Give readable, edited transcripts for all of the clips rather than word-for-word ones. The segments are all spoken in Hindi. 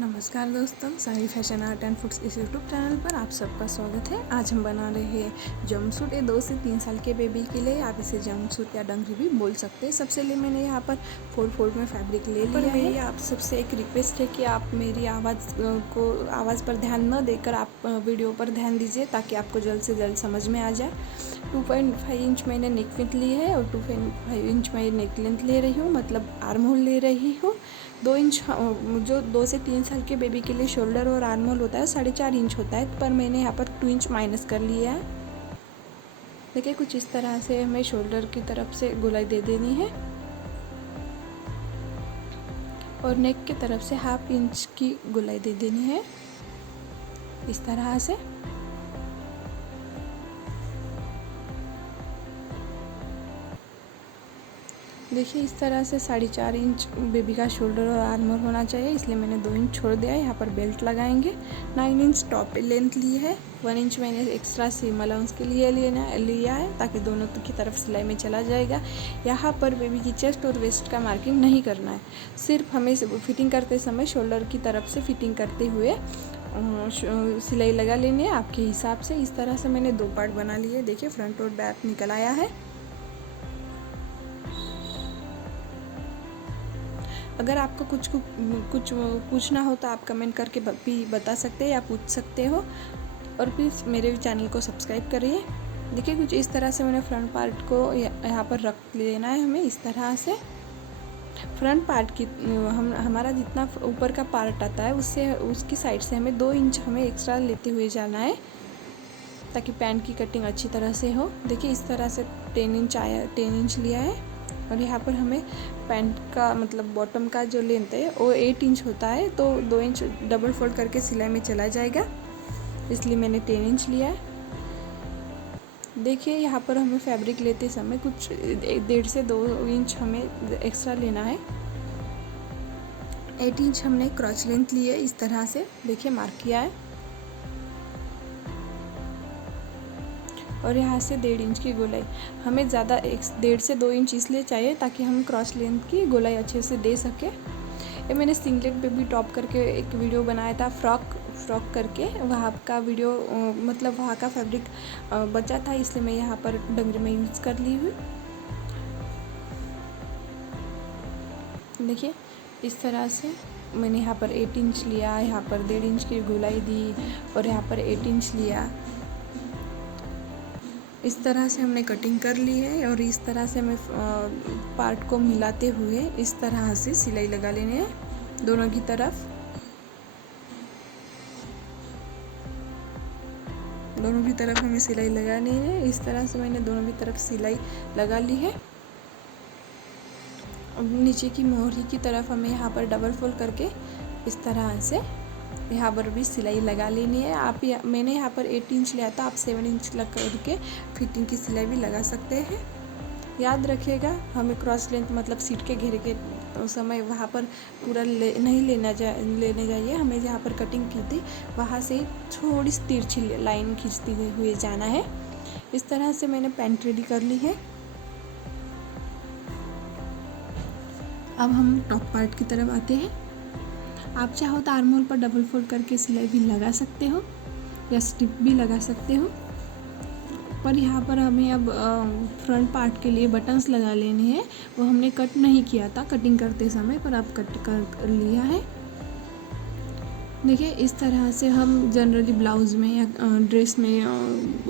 नमस्कार दोस्तों, सारी फैशन आर्ट एंड फूड्स इस यूट्यूब चैनल पर आप सबका स्वागत है। आज हम बना रहे हैं जंपसूट। ये 2 से 3 साल के बेबी के लिए आप इसे जंपसूट या डंगरी भी बोल सकते हैं। सबसे लिए मैंने यहाँ पर 4 फोल्ड में फैब्रिक ले लिया है। मेरी आप सबसे एक रिक्वेस्ट है कि आप मेरी आवाज़ पर ध्यान न देकर आप वीडियो पर ध्यान दीजिए ताकि आपको जल्द से जल्द समझ में आ जाए। 2.5 इंच मैंने नेक विड्थ ली है और 2.5 इंच मैं नेक लेंथ ले रही हूँ, मतलब आर्म होल ले रही हूँ। 2 इंच जो 2 से 3 साल के बेबी के लिए शोल्डर और आर्म होल होता है 4.5 इंच होता है, पर मैंने यहाँ पर 2 इंच माइनस कर लिया है। देखिए कुछ इस तरह से हमें शोल्डर की तरफ से गोलाई दे देनी है और नेक की तरफ से 1/2 इंच की गोलाई दे देनी है इस तरह से। देखिए इस तरह से 4.5 इंच बेबी का शोल्डर और आर्म होल होना चाहिए, इसलिए मैंने 2 इंच छोड़ दिया है। यहाँ पर बेल्ट लगाएंगे। 9 इंच टॉप लेंथ ली है। 1 इंच मैंने एक्स्ट्रा सीम अलाउंस के लिए लिया है ताकि दोनों की तरफ सिलाई में चला जाएगा। यहाँ पर बेबी की चेस्ट और वेस्ट का मार्किंग नहीं करना है, सिर्फ हमें फिटिंग करते समय शोल्डर की तरफ से फिटिंग करते हुए सिलाई लगा लेनी है आपके हिसाब से। इस तरह से मैंने 2 पार्ट बना लिए। देखिए फ्रंट और बैक निकल आया है। अगर आपको कुछ पूछना हो तो आप कमेंट करके भी बता सकते हैं या पूछ सकते हो, और प्लीज़ मेरे चैनल को सब्सक्राइब करिए। देखिए कुछ इस तरह से मैंने फ्रंट पार्ट को यहाँ पर रख लेना है हमें इस तरह से। फ्रंट पार्ट की हमारा जितना ऊपर का पार्ट आता है उससे उसकी साइड से हमें 2 इंच हमें एक्स्ट्रा लेते हुए जाना है ताकि पैंट की कटिंग अच्छी तरह से हो। देखिए इस तरह से 10 इंच लिया है और यहाँ पर हमें पैंट का मतलब बॉटम का जो लेंथ है वो 8 इंच होता है, तो 2 इंच डबल फोल्ड करके सिलाई में चला जाएगा, इसलिए मैंने 10 इंच लिया है। देखिए यहाँ पर हमें फैब्रिक लेते समय कुछ 1.5 से 2 इंच हमें एक्स्ट्रा लेना है। 8 इंच हमने क्रॉच लेंथ ली है इस तरह से, देखिए मार्क किया है। और यहाँ से 1.5 इंच की गोलाई हमें ज़्यादा 1.5 से 2 इंच इसलिए चाहिए ताकि हम क्रॉस लेंथ की गोलाई अच्छे से दे सके। ये मैंने सिंगलेट बेबी टॉप करके एक वीडियो बनाया था, फ्रॉक करके, वहाँ का वीडियो मतलब वहाँ का फैब्रिक बचा था, इसलिए मैं यहाँ पर डंगरी में यूज़ कर ली हूँ। देखिए इस तरह से मैंने यहाँ पर 8 इंच लिया, यहाँ पर 1.5 इंच की गोलाई दी और यहाँ पर 8 इंच लिया। इस तरह से हमने कटिंग कर ली है और इस तरह से हमें पार्ट को मिलाते हुए इस तरह से सिलाई लगा लेनी है दोनों की तरफ। दोनों की तरफ हमें सिलाई लगानी है। इस तरह से मैंने दोनों की तरफ सिलाई लगा ली है। नीचे की मोहरी की तरफ हमें यहाँ पर डबल फोल्ड करके इस तरह से यहाँ पर भी सिलाई लगा लेनी है। मैंने यहाँ पर 8 इंच लिया था, आप 7 इंच लग करके फिटिंग की सिलाई भी लगा सकते हैं। याद रखिएगा हमें क्रॉस लेंथ मतलब सीट के घेरे के समय वहाँ पर पूरा नहीं लेने जाइए। हमें जहाँ पर कटिंग की थी वहाँ से थोड़ी सी तिरछी लाइन खींचते हुए जाना है। इस तरह से मैंने पैंट रेडी कर ली है। अब हम टॉप पार्ट की तरफ आते हैं। आप चाहो तो आर्म होल पर डबल फोल्ड करके सिलाई भी लगा सकते हो या स्ट्रिप भी लगा सकते हो, पर यहाँ पर हमें अब फ्रंट पार्ट के लिए बटन्स लगा लेने हैं। वो हमने कट नहीं किया था कटिंग करते समय, पर अब कट कर लिया है। देखिए इस तरह से हम जनरली ब्लाउज़ में या ड्रेस में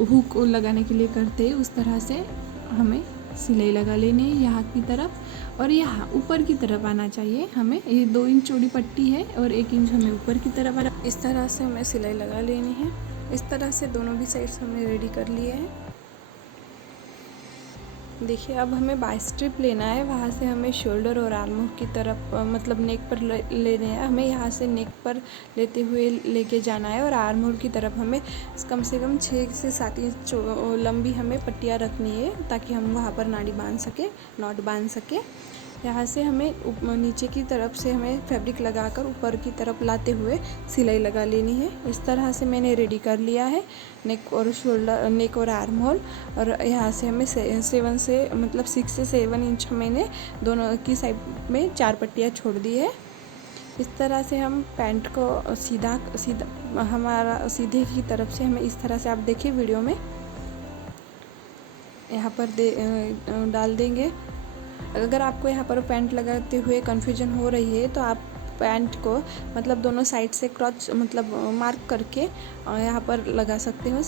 हुक लगाने के लिए करते हैं, उस तरह से हमें सिलाई लगा लेनी है यहाँ की तरफ, और यहाँ ऊपर की तरफ आना चाहिए हमें। ये 2 इंच चौड़ी पट्टी है और 1 इंच हमें ऊपर की तरफ आना। इस तरह से हमें सिलाई लगा लेनी है। इस तरह से दोनों भी साइड्स हमने रेडी कर लिए हैं। देखिए अब हमें बाई स्ट्रिप लेना है, वहाँ से हमें शोल्डर और आर्म की तरफ मतलब नेक पर लेने हैं। हमें यहाँ से नेक पर लेते हुए लेके जाना है और आर्म होल की तरफ हमें कम से कम 6 से 7 इंच लंबी हमें पट्टियाँ रखनी है ताकि हम वहाँ पर नाड़ी बांध सके, नॉट बांध सके। यहाँ से हमें नीचे की तरफ से हमें फैब्रिक लगाकर ऊपर की तरफ लाते हुए सिलाई लगा लेनी है। इस तरह से मैंने रेडी कर लिया है नेक और शोल्डर, नेक और आर्म होल। और यहाँ से हमें 6 से 7 इंच मैंने दोनों की साइड में 4 पट्टियाँ छोड़ दी है। इस तरह से हम पैंट को सीधा सीधा हमारा सीधे की तरफ से हमें इस तरह से, आप देखिए वीडियो में, यहाँ पर डाल देंगे। अगर आपको यहाँ पर पैंट लगाते हुए कन्फ्यूजन हो रही है तो आप पैंट को मतलब दोनों साइड से क्रॉच मतलब मार्क करके यहाँ पर लगा सकते हो।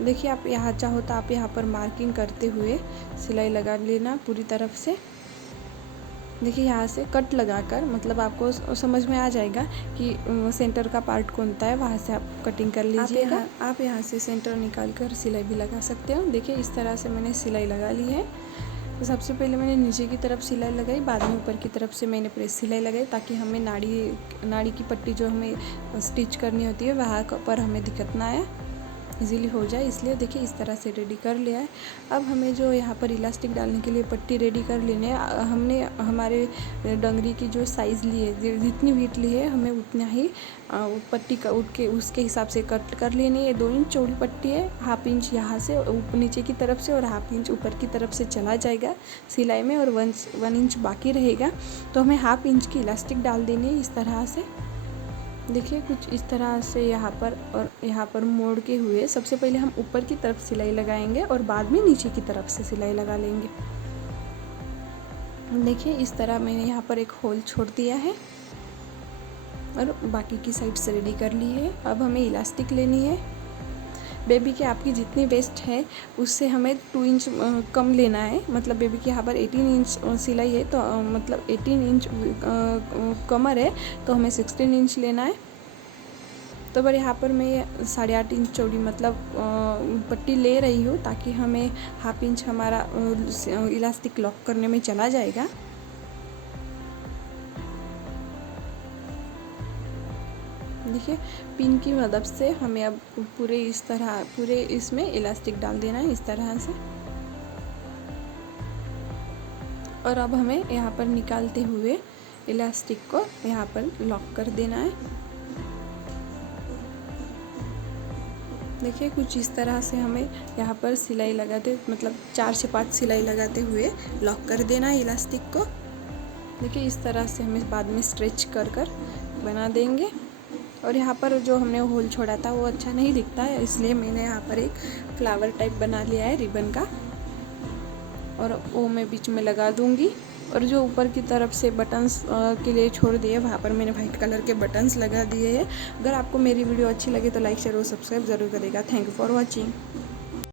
देखिए आप यहाँ चाहो तो आप यहाँ पर मार्किंग करते हुए सिलाई लगा लेना पूरी तरफ से। देखिए यहाँ से कट लगाकर मतलब आपको समझ में आ जाएगा कि सेंटर का पार्ट कौन सा है, वहाँ से आप कटिंग कर लीजिएगा। आप यहाँ से सेंटर निकाल कर सिलाई भी लगा सकते हो। देखिए इस तरह से मैंने सिलाई लगा ली है। तो सबसे पहले मैंने नीचे की तरफ सिलाई लगाई, बाद में ऊपर की तरफ से मैंने प्रेस सिलाई लगाई, ताकि हमें नाड़ी की पट्टी जो हमें स्टिच करनी होती है वहाँ पर हमें दिक्कत ना आए, इजीली हो जाए, इसलिए देखिए इस तरह से रेडी कर लिया है। अब हमें जो यहाँ पर इलास्टिक डालने के लिए पट्टी रेडी कर लेनी है। हमने हमारे डंगरी की जो साइज़ ली है, जितनी वीट ली है, हमें उतना ही पट्टी का उसके हिसाब से कट कर लेनी है। 2 इंच चौड़ी पट्टी है, हाफ इंच यहाँ से नीचे की तरफ से और हाफ इंच ऊपर की तरफ से चला जाएगा सिलाई में, और 1 इंच बाकी रहेगा। तो हमें हाफ इंच की इलास्टिक डाल देनी है इस तरह से। देखिए कुछ इस तरह से यहाँ पर और यहाँ पर मोड़ के हुए सबसे पहले हम ऊपर की तरफ सिलाई लगाएंगे और बाद में नीचे की तरफ से सिलाई लगा लेंगे। देखिए इस तरह मैंने यहाँ पर एक होल छोड़ दिया है और बाकी की साइड से रेडी कर ली है। अब हमें इलास्टिक लेनी है। बेबी के आपकी जितनी वेस्ट है उससे हमें 2 इंच कम लेना है। मतलब बेबी के यहाँ पर 18 इंच सिलाई है, तो मतलब 18 इंच कमर है, तो हमें 16 इंच लेना है। तो पर यहाँ पर मैं 8.5 इंच चौड़ी मतलब पट्टी ले रही हूँ, ताकि हमें हाफ इंच हमारा इलास्टिक लॉक करने में चला जाएगा। देखिए पिन की मदद से हमें अब पूरे इसमें इलास्टिक डाल देना है इस तरह से। और अब हमें यहाँ पर निकालते हुए इलास्टिक को यहाँ पर लॉक कर देना है। देखिए कुछ इस तरह से हमें यहाँ पर सिलाई लगाते मतलब 4 से 5 सिलाई लगाते हुए लॉक कर देना है इलास्टिक को। देखिए इस तरह से हमें बाद में स्ट्रेच कर बना देंगे। और यहाँ पर जो हमने होल छोड़ा था वो अच्छा नहीं दिखता है, इसलिए मैंने यहाँ पर एक फ्लावर टाइप बना लिया है रिबन का, और वो मैं बीच में लगा दूँगी। और जो ऊपर की तरफ से बटन्स के लिए छोड़ दिए, वहाँ पर मैंने वाइट कलर के बटन्स लगा दिए हैं। अगर आपको मेरी वीडियो अच्छी लगे तो लाइक शेयर और सब्सक्राइब ज़रूर करेगा। Thank you for watching.